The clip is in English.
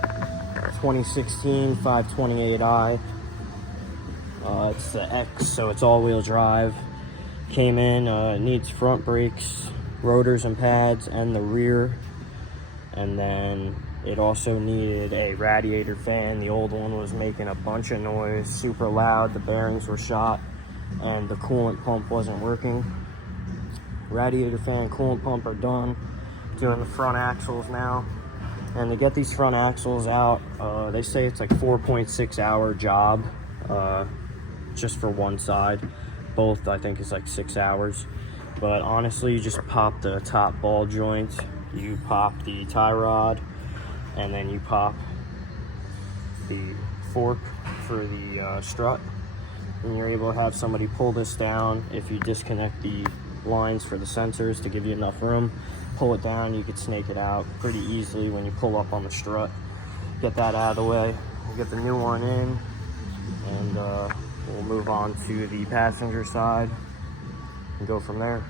2016 528i. It's the X, so it's all-wheel drive. Came in, needs front brakes, rotors and pads, and the rear. And then it also needed a radiator fan. The old one was making a bunch of noise, super loud. The bearings were shot and the coolant pump wasn't working. Radiator fan, coolant pump are done. Doing the front axles now. And to get these front axles out, they say it's like 4.6 hour job, just for one side. Both, I think, is like 6 hours. But honestly, you just pop the top ball joint, you pop the tie rod, and then you pop the fork for the strut, and you're able to have somebody pull this down. If you disconnect the lines for the sensors to give you enough room, pull it down, you could snake it out pretty easily when you pull up on the strut. Get that out of the way, we'll get the new one in, and we'll move on to the passenger side and go from there.